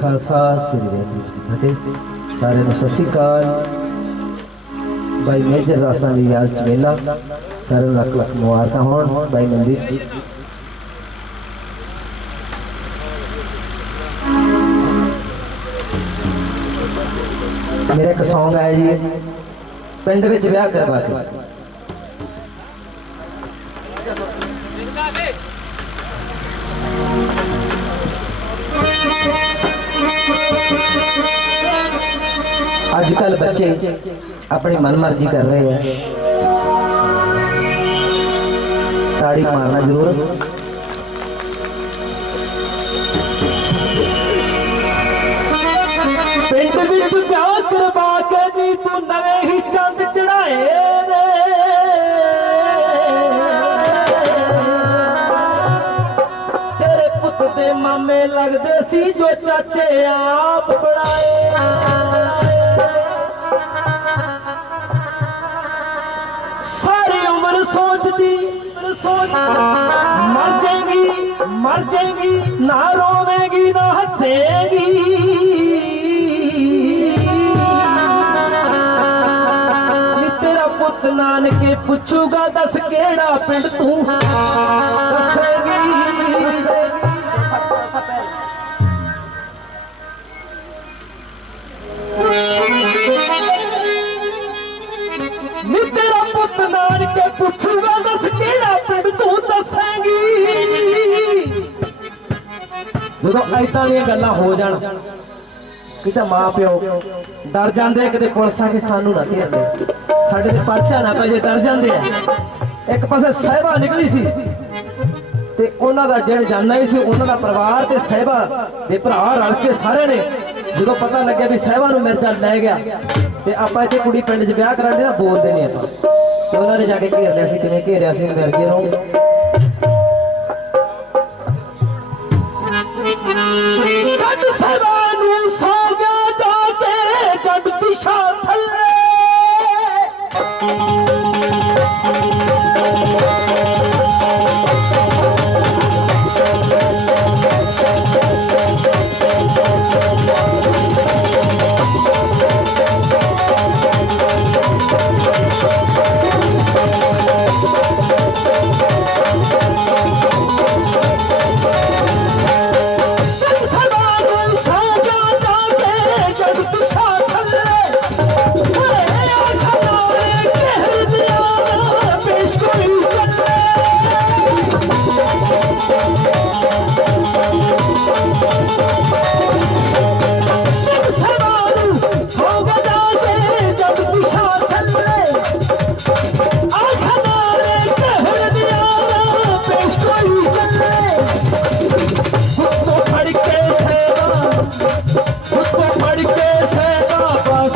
ਖਾਲਸਾ, ਸ੍ਰੀ ਵਾਹਿਗੁਰੂ ਜੀ ਕੀ ਫਤਿਹ। ਸਾਰਿਆਂ ਨੂੰ ਸਤਿ ਸ੍ਰੀ ਅਕਾਲ। ਬਾਈ ਮੇਜਰ ਰਾਸਾਂ ਦੀ ਯਾਦ ਚ ਵੇਲਾ। ਸਾਰਿਆਂ ਨੂੰ ਲੱਖ ਲੱਖ ਮੁਬਾਰਕਾਂ ਹੋਣ। ਬਾਈ ਮਨਦੀਪ ਮੇਰਾ ਇੱਕ ਸੌਂਗ ਹੈ ਜੀ। ਪਿੰਡ ਵਿੱਚ ਵਿਆਹ ਕਰਵਾ ਕੇ। ਅੱਜ ਕੱਲ ਬੱਚੇ ਆਪਣੀ ਮਨਮਰਜ਼ੀ ਕਰ ਰਹੇ ਆ। ਤਾੜੀ ਮਾਰਨਾ ਜ਼ਰੂਰ। ਪਿੰਡ ਵਿੱਚ ਵਿਆਹ ਕਰਵਾ ਕੇ ਨੀ ਤੂੰ ਨਵੇਂ ਹੀ ਚੰਦ ਚੜਾਏ ਨੇ। ਤੇਰੇ ਪੁੱਤ ਦੇ ਮਾਮੇ ਲੱਗਦੇ ਸੀ ਜੋ ਚਾਚੇ ਆਪ ਬਣਾਏ। ਮਰ ਜਾਏਗੀ, ਨਾ ਰੋਵੇਂਗੀ, ਨਾ ਹੱਸੇਗੀ। ਨੀ ਤੇਰਾ ਪੁੱਤ ਨਾਨਕੇ ਪੁੱਛੂਗਾ, ਦੱਸ ਕਿਹੜਾ ਪਿੰਡ ਤੂੰ? ਦੱਸੇਗੀ। ਨੀ ਤੇਰਾ ਪੁੱਤ ਨਾਨਕੇ ਪੁੱਛੂਗਾ, ਦੱਸ ਕਿਹੜਾ ਪਿੰਡ ਤੂੰ? ਦੱਸੇਗੀ। ਜਦੋਂ ਐਦਾਂ ਦੀਆਂ ਗੱਲਾਂ ਹੋ ਜਾਣ, ਕਿਤੇ ਮਾਂ ਪਿਓ ਡਰ ਜਾਂਦੇ ਕਿਤੇ ਪੁਲਿਸ ਆ ਕੇ ਸਾਨੂੰ ਨਾ ਘੇਰਦੇ ਸਾਡੇ ਤੇ ਪਰਚਾ ਨਾ ਪੈ ਜੇ, ਡਰ ਜਾਂਦੇ ਆ। ਇੱਕ ਪਾਸੇ ਸਹਿਬਾ ਨਿਕਲੀ ਸੀ ਤੇ ਉਹਨਾਂ ਦਾ ਜਿਹੜਾ ਜਾਨਾ ਹੀ ਸੀ, ਉਹਨਾਂ ਦਾ ਪਰਿਵਾਰ ਤੇ ਸਹਿਬਾ ਦੇ ਭਰਾ ਰਲ ਕੇ ਸਾਰਿਆਂ ਨੇ ਜਦੋਂ ਪਤਾ ਲੱਗਿਆ ਵੀ ਸਹਿਬਾ ਨੂੰ ਮਿਰਜ਼ਾ ਲੈ ਗਿਆ ਤੇ ਆਪਾਂ ਇੱਥੇ ਕੁੜੀ ਪਿੰਡ 'ਚ ਵਿਆਹ ਕਰਾਂਗੇ ਨਾ ਬੋਲਦੇ ਨਹੀਂ ਆਪਾਂ। ਤੇ ਉਹਨਾਂ ਨੇ ਜਾ ਕੇ ਘੇਰ ਲਿਆ ਸੀ, ਕਿਵੇਂ ਘੇਰਿਆ ਸੀ, ਮਿਰਜ਼ੇ ਨੂੰ? ਸਭਾ ਨੂੰ ਸੌ ਗਿਆ ਜਾ ਕੇ ਜੱਟ ਦਿਸ਼ਾ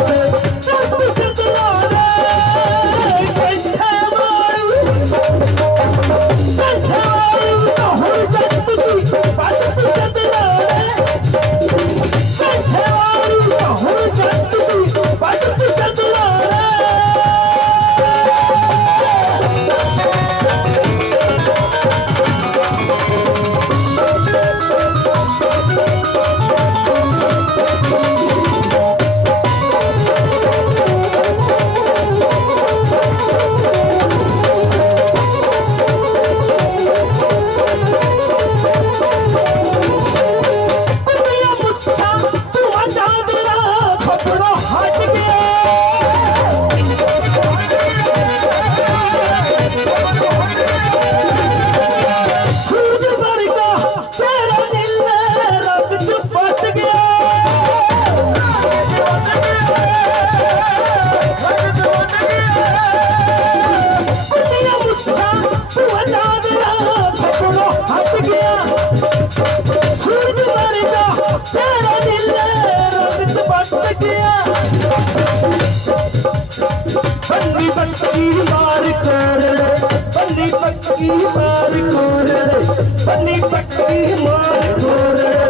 ਸੇਵਾ ਪਾਸੇ ਬੰਦੀ ਬੱਕੀ ਮਾਰ ਕਰ ਬੰਦੀ ਬੱਕੀ ਮਾਰ ਕਰ ਬੰਦੀ ਬੱਕੀ ਮਾਰ ਕਰ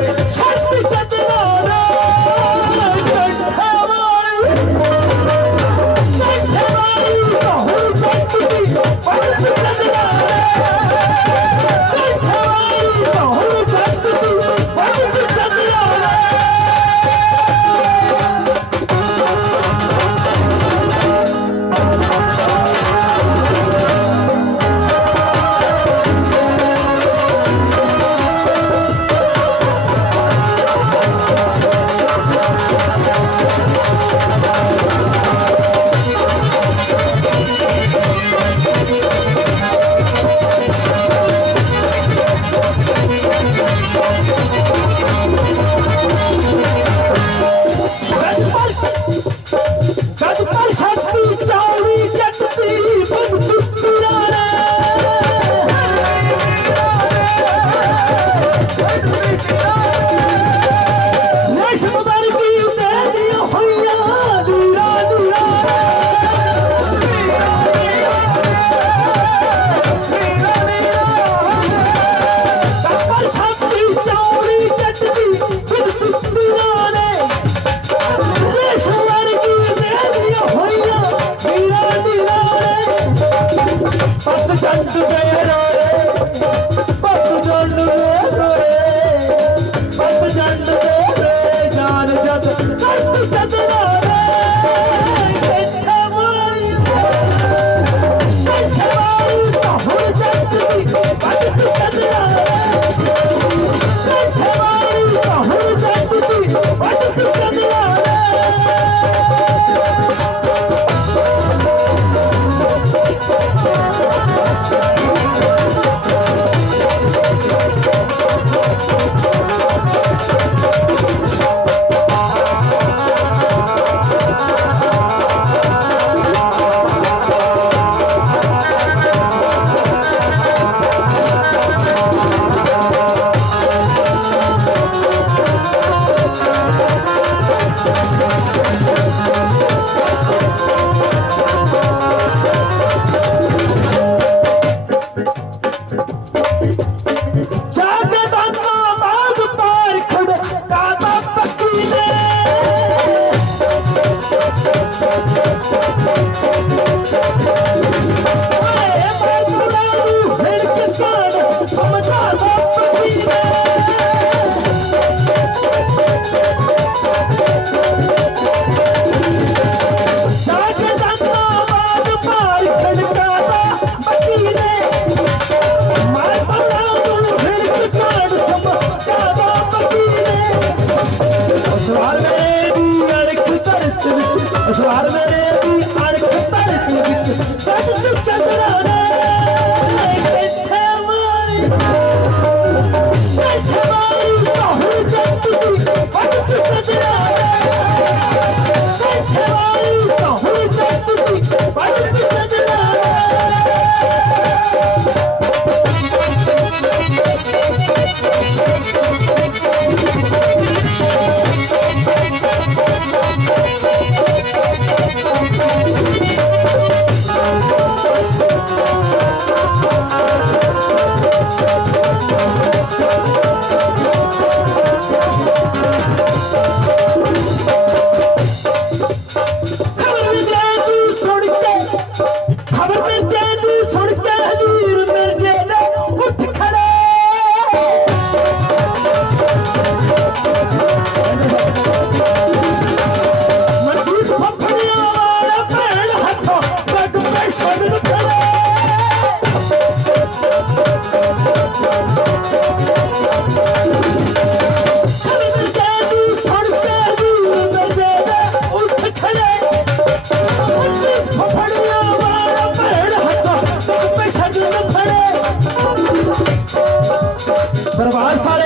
ਪਰਿਵਾਰ ਸਾਰੇ